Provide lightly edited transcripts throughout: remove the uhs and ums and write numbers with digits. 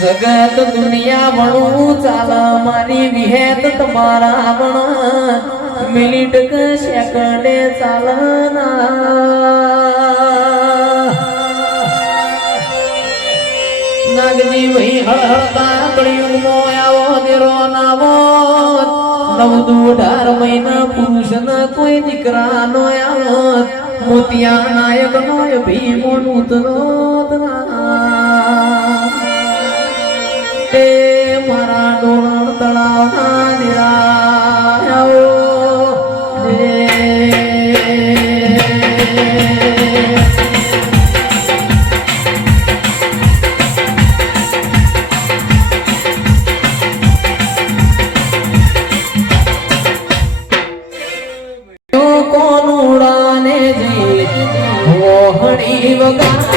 जगत दुनिया वणु चाल मारी विहेत तुम्हारा वण मिनिट के सेकंडे चालना नागजी वही हळहळता कळयुग मोयावो देरो नावो नवदू 18 महीना पुरुष न कोई दीकरा नो आवत मोतिया नायक नोय भीमो नूतनो ते मारा डोळण तळावना निरायो कोनुडाने जी मोहणी वगाडे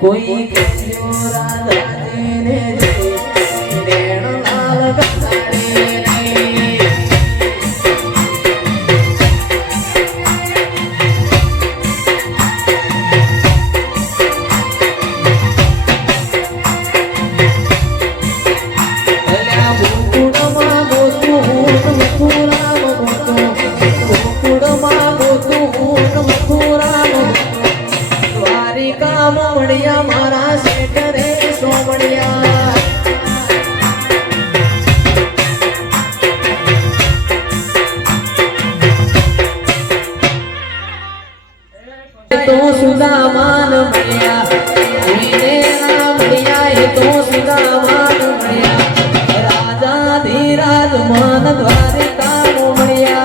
कोई जो राधा ने नैन लाल मारा सेठ रे सोमड़िया तो सुधा मान बढ़िया राम बढ़िया है तो सुधा मान बढ़िया राजा धीराज मान द्वारिका बढ़िया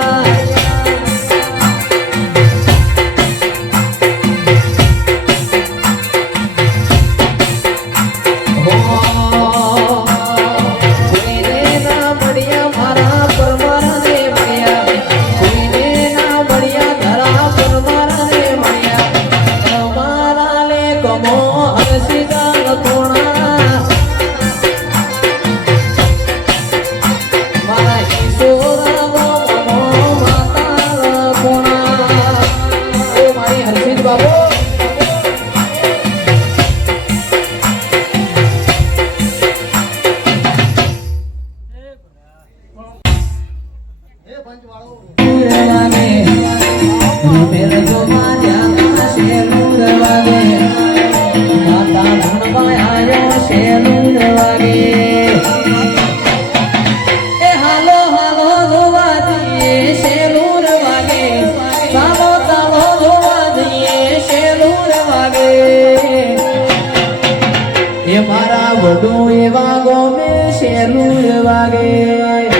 मारा वडू एवा गो में शेलूर वागे